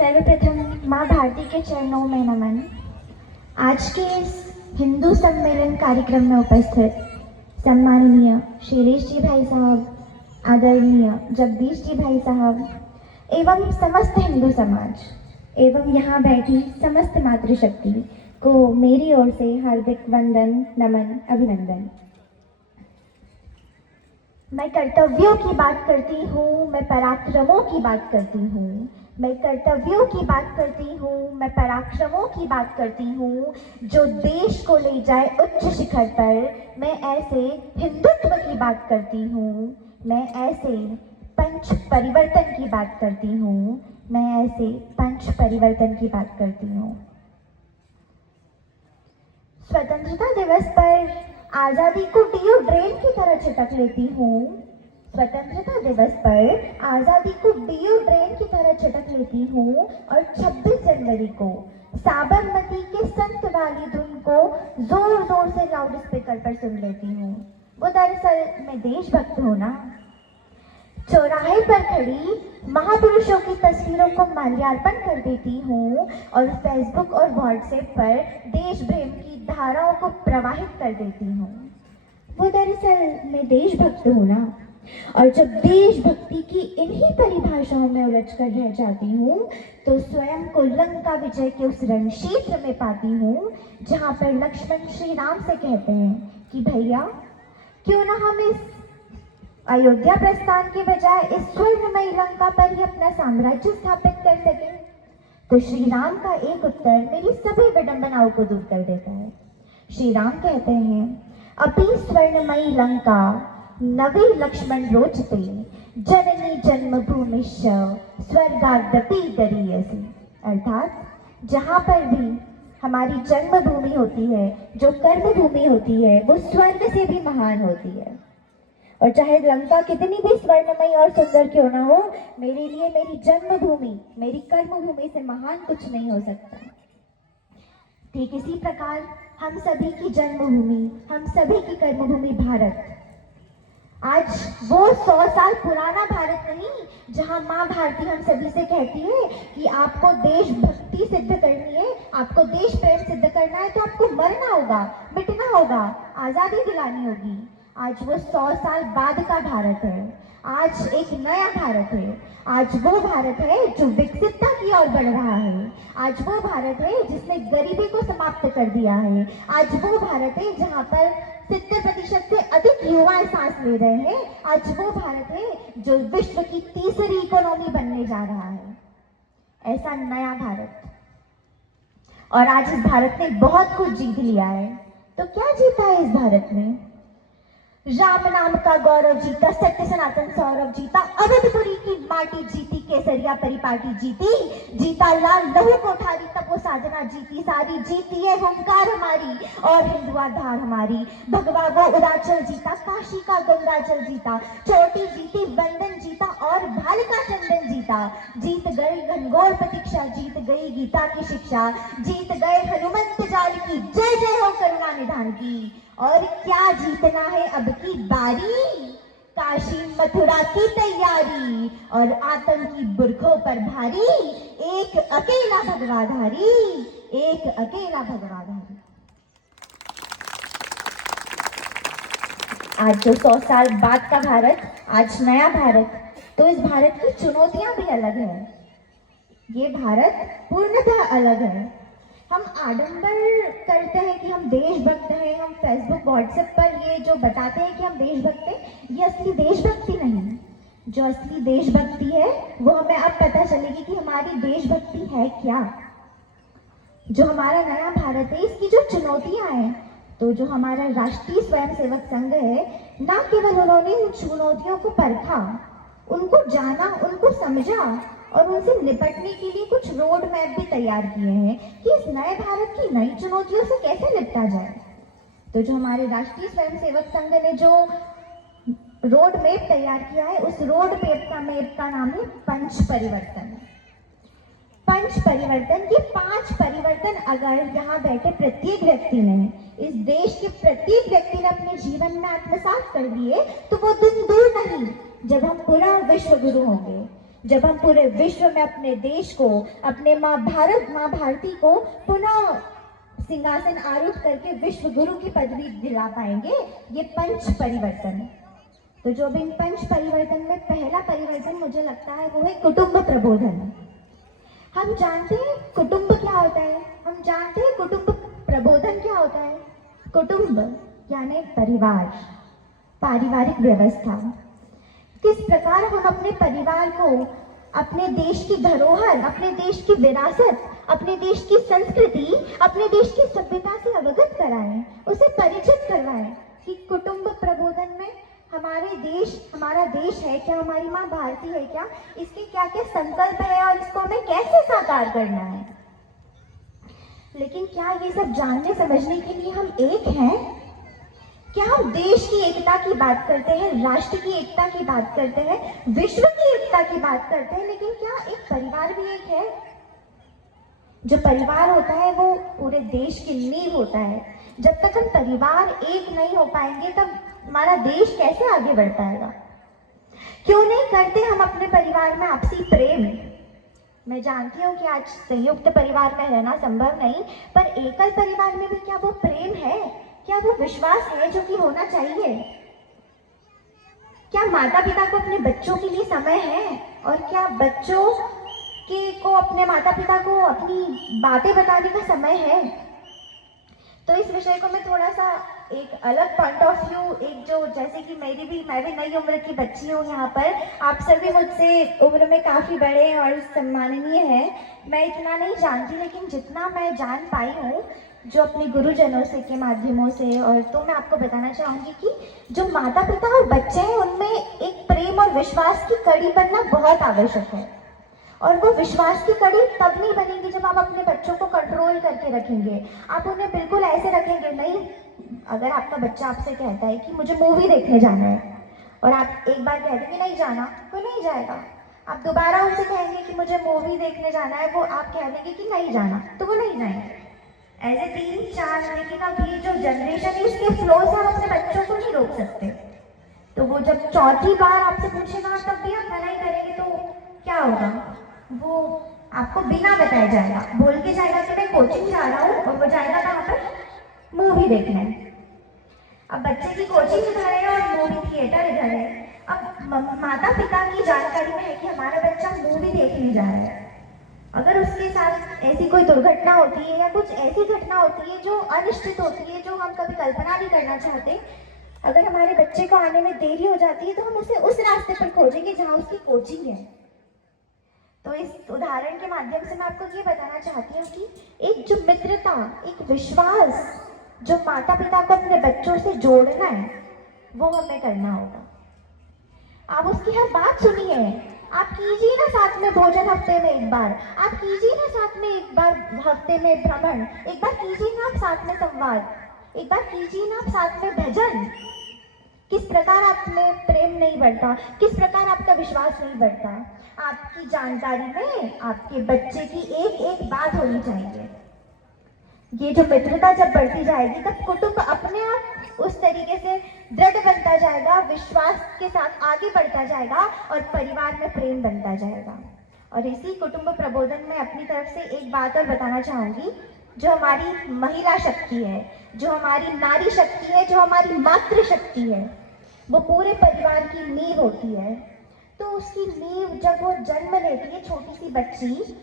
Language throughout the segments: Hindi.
सर्वप्रथम माँ भारती के चरणों में नमन। आज के इस हिंदू सम्मेलन कार्यक्रम में उपस्थित सम्माननीय शैलेश जी भाई साहब, आदरणीय जगदीश जी भाई साहब एवं समस्त हिंदू समाज एवं यहाँ बैठी समस्त मातृशक्ति को मेरी ओर से हार्दिक वंदन, नमन, अभिनंदन। मैं कर्तव्यों की बात करती हूँ, मैं पराक्रमों की बात करती हूँ। मैं कर्तव्यों की बात करती हूँ, मैं पराक्रमों की बात करती हूँ, जो देश को ले जाए उच्च शिखर पर। मैं ऐसे हिंदुत्व की बात करती हूँ, मैं ऐसे पंच परिवर्तन की बात करती हूँ, मैं ऐसे पंच परिवर्तन की बात करती हूँ। स्वतंत्रता दिवस पर आज़ादी को डिओड्रेन की तरह छिटक लेती हूँ। स्वतंत्रता दिवस पर आज़ादी को डिओड्रेन की तरह छिटक लेती हूँ और 26 जनवरी को साबरमती के संत वाली धुन को जोर जोर से लाउड स्पीकर पर सुन लेती हूँ। वो दरअसल मैं देशभक्त हूँ ना। चौराहे पर खड़ी महापुरुषों की तस्वीरों को माल्यार्पण कर देती हूँ और फेसबुक और व्हाट्सएप पर देश प्रेम की धाराओं को प्रवाहित कर देती हूँ। वो दरअसल मैं देशभक्त हूँ ना। और जब देशभक्ति की इन्हीं परिभाषाओं में उलझकर रह जाती हूँ तो स्वयं को लंका विजय के उस रण क्षेत्र में पाती हूँ जहाँ पर लक्ष्मण श्री राम से कहते हैं कि भैया क्यों ना हम इस अयोध्या प्रस्थान के बजाय इस स्वर्णमयी लंका पर ही अपना साम्राज्य स्थापित कर सकें। तो श्री राम का एक उत्तर मेरी सभी विडंबनाओं को दूर कर देता है। श्री राम कहते हैं, अपि स्वर्णमयी लंका नवे लक्ष्मण रोचते, जननी जन्मभूमिश्च स्वर्गादपि गरीयसी। अर्थात जहाँ पर भी हमारी जन्मभूमि होती है, जो कर्मभूमि होती है, वो स्वर्ग से भी महान होती है। और चाहे लंका कितनी भी स्वर्णमयी और सुंदर क्यों ना हो, मेरे लिए मेरी जन्मभूमि, मेरी कर्मभूमि से महान कुछ नहीं हो सकता। ठीक इसी प्रकार हम सभी की जन्मभूमि, हम सभी की कर्मभूमि भारत। आज वो 100 साल पुराना भारत नहीं जहां माँ भारती हम सभी से कहती है कि आपको देशभक्ति सिद्ध करनी है, आपको देश प्रेम सिद्ध करना है तो आपको मरना होगा, मिटना होगा, आजादी दिलानी होगी। आज वो 100 साल बाद का भारत है। आज एक नया भारत है। आज वो भारत है जो विकसितता की ओर बढ़ रहा है। आज वो भारत है जिसने गरीबी को समाप्त कर दिया है। आज वो भारत है जहाँ पर 70% से अधिक युवा सांस ले रहे हैं। आज वो भारत है जो विश्व की तीसरी इकोनॉमी बनने जा रहा है। ऐसा नया भारत। और आज इस भारत ने बहुत कुछ जीत लिया है। तो क्या जीता है इस भारत में? राम नाम का गौरव जीता, सत्य सनातन सौरभ जीता, अवधपुरी की माटी जीती, केसरिया परिपाटी जीती, जीता लाल लहू कोठारी तपो साधना जीती, सारी जीती है हुंकार हमारी और हिंदुआ धार हमारी। भगवा वो उदाचल जीता, काशी का गंगाजल जीता, चोटी जीती, बंधन जीता और भालिका चंदन जीता। जीत गई घनघोर प्रतीक्षा, जीत गई गीता की शिक्षा, जीत गए हनुमंत जाल की, जय जय हो करुणा निधान की। और क्या जीतना है अब की बारी? काशी मथुरा की तैयारी और आतंकी बुरखों पर भारी एक अकेला भगवाधारी, एक अकेला भगवाधारी। आज जो 100 साल बाद का भारत, आज नया भारत, तो इस भारत की चुनौतियां भी अलग है। ये भारत पूर्णतः अलग है। हम आडंबर करते हैं कि हम देशभक्त हैं, हम फेसबुक व्हाट्सएप पर ये जो बताते हैं कि हम देशभक्त हैं, ये असली देशभक्ति नहीं। जो असली देशभक्ति है वो हमें अब पता चलेगी कि हमारी देशभक्ति है क्या। जो हमारा नया भारत है, इसकी जो चुनौतियां हैं, तो जो हमारा राष्ट्रीय स्वयंसेवक संघ है, ना केवल उन्होंने उन चुनौतियों को परखा, उनको जाना, उनको समझा और उनसे निपटने के लिए कुछ रोड मैप भी तैयार किए हैं कि इस नए भारत की नई चुनौतियों से कैसे निपटा जाए। तो जो हमारे राष्ट्रीय स्वयंसेवक संघ ने जो रोड मैप तैयार किया है, उस रोड मैप का नाम है पंच परिवर्तन। पंच परिवर्तन के 5 परिवर्तन अगर यहाँ बैठे प्रत्येक व्यक्ति ने, इस देश के प्रत्येक व्यक्ति ने अपने जीवन में आत्मसात कर लिए तो वो दिन दूर नहीं जब हम पूरा विश्व गुरु होंगे, जब हम पूरे विश्व में अपने देश को, अपने माँ भारती को पुनः सिंहासन आरूढ़ करके विश्व गुरु की पदवी दिला पाएंगे, ये पंच परिवर्तन। तो जो भी इन पंच परिवर्तन में पहला परिवर्तन मुझे लगता है वो है कुटुंब प्रबोधन। हम जानते हैं कुटुंब क्या होता है, हम जानते हैं कुटुंब प्रबोधन क्या होता है। कुटुंब यानी परिवार, पारिवारिक व्यवस्था। किस प्रकार हम अपने परिवार को अपने देश की धरोहर, अपने देश की विरासत, अपने देश की संस्कृति, अपने देश की सभ्यता से अवगत कराएं, उसे परिचित करवाएं कि कुटुंब प्रबोधन में हमारा देश है क्या, हमारी माँ भारती है क्या, इसके क्या क्या संकल्प है और इसको हमें कैसे साकार करना है। लेकिन क्या ये सब जानने समझने के लिए हम एक हैं? क्या हम देश की एकता की बात करते हैं, राष्ट्र की एकता की बात करते हैं, विश्व की एकता की बात करते हैं, लेकिन क्या एक परिवार भी एक है? जो परिवार होता है वो पूरे देश की नींव होता है। जब तक हम परिवार एक नहीं हो पाएंगे तब हमारा देश कैसे आगे बढ़ पाएगा? क्यों नहीं करते हम अपने परिवार में आपसी प्रेम? मैं जानती हूँ कि आज संयुक्त परिवार में रहना संभव नहीं, पर एकल परिवार में भी क्या वो प्रेम है, क्या वो विश्वास है जो कि होना चाहिए? क्या माता पिता को अपने बच्चों के लिए समय है, और क्या बच्चों को अपने माता पिता को अपनी बातें बताने का समय है? तो इस विषय को मैं थोड़ा सा एक अलग पॉइंट ऑफ व्यू, एक जो जैसे कि मैं भी नई उम्र की बच्ची हूँ यहाँ पर, आप सभी मुझसे उम्र में काफ़ी बड़े और सम्माननीय हैं, मैं इतना नहीं जानती, लेकिन जितना मैं जान पाई हूँ जो अपने गुरुजनों से के माध्यमों से, और तो मैं आपको बताना चाहूँगी कि जो माता पिता और बच्चे हैं उनमें एक प्रेम और विश्वास की कड़ी बनना बहुत आवश्यक है। और वो विश्वास की कड़ी तब नहीं बनेगी जब आप अपने बच्चों को कंट्रोल करके रखेंगे, आप उन्हें बिल्कुल ऐसे रखेंगे नहीं। अगर आपका बच्चा आपसे कहता है कि मुझे मूवी देखने जाना है, और आप एक बार कह देंगे नहीं जाना, तो नहीं जाएगा। आप दोबारा उनसे कहेंगे कि मुझे मूवी देखने जाना है, वो आप कह देंगे कि नहीं जाना, तो वो नहीं जाएंगे। ऐसे 3-4, लेकिन अब ये जो जनरेशन है इसके फ्लो से हम अपने बच्चों को नहीं रोक सकते। तो वो जब चौथी बार आपसे पूछेगा तब भी आप मना ही करेंगे तो क्या होगा? वो आपको बिना बताए जाएगा, बोल के जाएगा कि मैं कोचिंग जा रहा हूँ, और वो जाएगा कहाँ पर? मूवी देखने। अब बच्चे की कोचिंग इधर है और मूवी थिएटर इधर है। अब माता पिता की जानकारी में है कि हमारा बच्चा मूवी देखने जा रहा है, अगर उसके साथ ऐसी कोई दुर्घटना होती है या कुछ ऐसी घटना होती है जो अनिश्चित होती है, जो हम कभी कल्पना नहीं करना चाहते, अगर हमारे बच्चे को आने में देरी हो जाती है तो हम उसे उस रास्ते पर खोजेंगे जहाँ उसकी कोचिंग है। तो इस उदाहरण के माध्यम से मैं आपको ये बताना चाहती हूँ कि एक जो मित्रता, एक विश्वास जो माता पिता को अपने बच्चों से जोड़ना है, वो हमें करना होगा। आप उसकी हर बात सुनिए, आप कीजिए ना साथ में भोजन हफ्ते में एक बार, आप कीजिए ना साथ में एक बार हफ्ते में भ्रमण, एक बार कीजिए ना आप साथ में संवाद, एक बार कीजिए ना आप साथ में भजन। किस प्रकार आप में प्रेम नहीं बढ़ता, किस प्रकार आपका विश्वास नहीं बढ़ता। आपकी जानकारी में आपके बच्चे की एक एक बात होनी चाहिए। ये जो मित्रता जब बढ़ती जाएगी तब कुटुंब अपने आप उस तरीके से दृढ़ बनता जाएगा, विश्वास के साथ आगे बढ़ता जाएगा और परिवार में प्रेम बनता जाएगा। और इसी कुटुंब प्रबोधन में अपनी तरफ से एक बात और बताना चाहूंगी, जो हमारी महिला शक्ति है, जो हमारी नारी शक्ति है, जो हमारी मातृ शक्ति है, वो पूरे परिवार की नींव होती है। तो उसकी नींव जब वो जन्म लेती है छोटी सी बच्ची,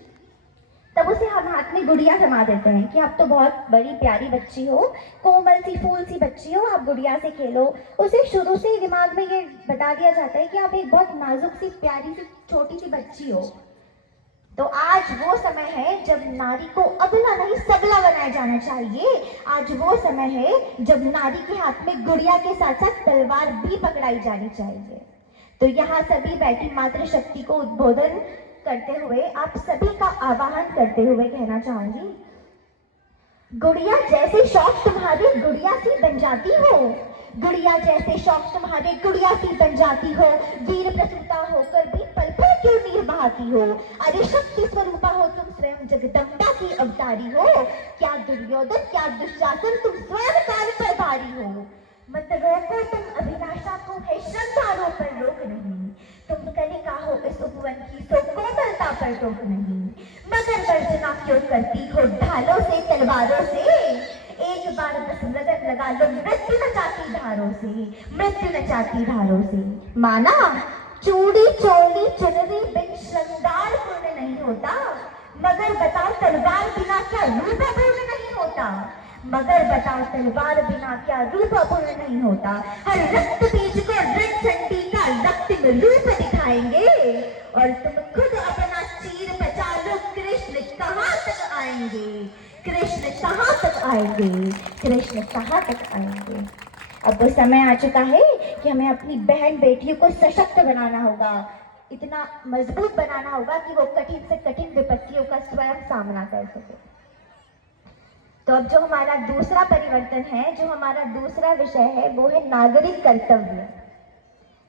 तब उसे हम हाथ में गुड़िया थमा देते हैं कि आप तो बहुत बड़ी प्यारी बच्ची हो, कोमल सी फूल सी बच्ची हो, आप गुड़िया से खेलो। उसे शुरू से ही दिमाग में ये बता दिया जाता है कि आप एक बहुत नाजुक सी प्यारी सी छोटी सी बच्ची हो। तो आज वो समय है जब नारी को अबला नहीं सबला बनाया जाना चाहिए। आज वो समय है जब नारी के हाथ में गुड़िया के साथ साथ तलवार भी पकड़ाई जानी चाहिए। तो यहाँ सभी बैठी मातृशक्ति को उद्बोधन करते हुए, आप सभी का आवाहन करते हुए कहना चाहूंगी, गुड़िया जैसे शौक तुम्हारे गुड़िया सी बन जाती हो, गुड़िया जैसे शौक तुम्हारे गुड़िया सी बन जाती हो, वीर प्रसूता होकर भी पल पल क्यों नीर बहाती हो। अरे शक्ति स्वरूपा हो तुम, स्वयं जगदम्बा की अवतारी हो, क्या दुर्योधन क्या दुशासन तुम स्वयं काल पर भारी हो। मत रोको तुम अभिलाषा को, है श्रद्धा पर रोक नहीं, तुम कलिका हो इस उपवन की, सो कोमलता पर टोक नहीं। मगर गर्जना क्यों करती हो ढालों से तलवारों से? एक बार बस लगन लगा लो मृत्यु नचाती धारों से, मृत्यु नचाती धारों से। माना चूड़ी चोली चुनरी बिन श्रृंगार पूर्ण नहीं होता, मगर बताओ तलवार बिना क्या रूप पूर्ण नहीं होता? मगर बताओ तलवार बिना क्या रूप पूर्ण नहीं होता? हर रक्त बीज को ऋण चंडी का रक्त रूप दिखाएंगे, और तुम खुद अपना चीर बचा लो, कृष्ण कहाँ तक आएंगे? कृष्ण कहाँ तक आएंगे? कृष्ण कहाँ तक आएंगे? अब वो समय आ चुका है कि हमें अपनी बहन बेटियों को सशक्त बनाना होगा, इतना मजबूत बनाना होगा कि वो कठिन से कठिन विपत्तियों का स्वयं सामना कर सके। तो अब जो हमारा दूसरा परिवर्तन है, जो हमारा दूसरा विषय है, वो है नागरिक कर्तव्य।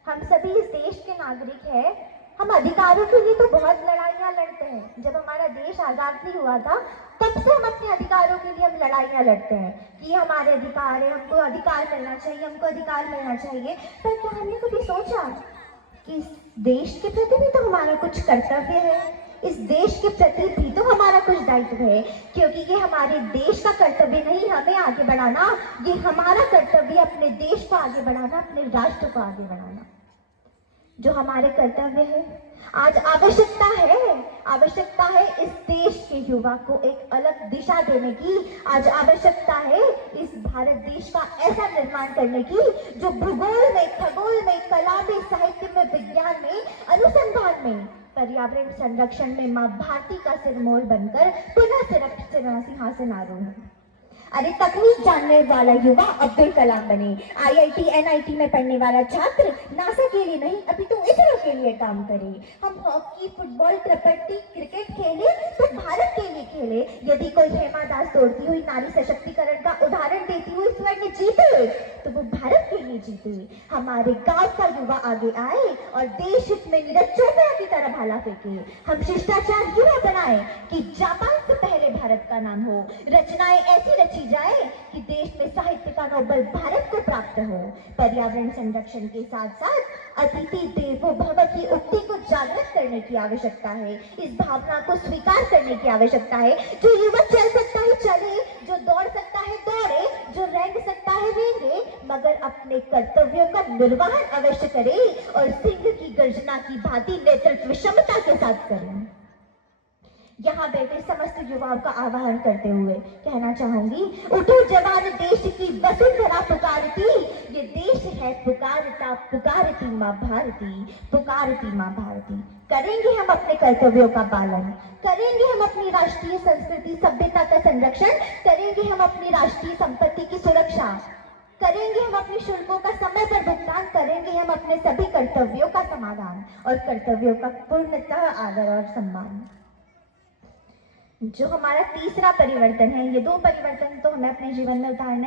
हम सभी इस देश के नागरिक हैं। हम अधिकारों के लिए तो बहुत लड़ाइयाँ लड़ते हैं। जब हमारा देश आज़ाद नहीं हुआ था, तब से हम अपने अधिकारों के लिए हम लड़ाइयाँ लड़ते हैं कि हमारे अधिकार है, हमको अधिकार मिलना चाहिए, हमको अधिकार मिलना चाहिए। पर क्या हमने कभी सोचा कि इस देश के प्रति भी तो हमारा कुछ कर्तव्य है, इस देश के प्रति भी तो हमारा कुछ दायित्व है? क्योंकि ये हमारे देश का कर्तव्य नहीं हमें आगे बढ़ाना, ये हमारा कर्तव्य अपने देश को आगे बढ़ाना, अपने राष्ट्र को आगे बढ़ाना, जो हमारे कर्तव्य है। आज आवश्यकता है इस देश के युवा को एक अलग दिशा देने की। आज आवश्यकता है इस भारत देश का ऐसा निर्माण करने की जो भूगोल में, खगोल में, कला में, साहित्य में, विज्ञान में, अनुसंधान में, पर्यावरण संरक्षण में माँ भारती का सिरमौर बनकर पुनः सिंहासन आरूढ़ है। अरे तकनीक जानने वाला युवा अब्दुल कलाम बने, IIT NIT में पढ़ने वाला छात्र नासा के लिए नहीं अपितु इसरो के लिए काम करे। हम हॉकी, फुटबॉल, कबड्डी, क्रिकेट खेले तो भारत के लिए खेले। यदि कोई हेमा दास दौड़ती हुई नारी सशक्तिकरण का उदाहरण देती हुई स्वर्ण जीते तो वो भारत के लिए जीते। हमारे गांव का युवा आगे आए और देश हित में नीरज चोपड़ा की तरह भाला फेंके। हम शिष्टाचार युवा बनाए कि जापान से पहले भारत का नाम हो, रचनाएं ऐसी रची जाए कि देश में साहित्य का नोबेल भारत को प्राप्त हो। पर्यावरण संरक्षण के साथ साथ अतिथि देवो भव की उक्ति को जागृत करने की आवश्यकता है। इस भावना को स्वीकार करने की आवश्यकता है। जो युवा चल सकता है चले, जो दौड़ सकता है दौड़े, जो रेंग सकता है रेंगे, मगर अपने कर्तव्यों का निर्वहन अवश्य करे और सिंह की गर्जना की भांति नेतृत्व क्षमता के साथ करें। यहाँ बैठे समस्त युवाओं का आह्वान करते हुए कहना चाहूंगी, उठो जवान देश की वसुंधरा पुकारती, ये देश है पुकारता पुकारती माँ भारती, पुकारती माँ भारती। करेंगे हम अपने कर्तव्यों का पालन, करेंगे हम अपनी राष्ट्रीय संस्कृति सभ्यता का संरक्षण, करेंगे हम अपनी राष्ट्रीय संपत्ति की सुरक्षा, करेंगे हम अपने शुल्कों का समय पर भुगतान, करेंगे हम अपने सभी कर्तव्यों का समाधान और कर्तव्यों का पूर्णतः आदर और सम्मान। जो हमारा तीसरा परिवर्तन है, ये दो परिवर्तन तो हमें अपने जीवन में उतारना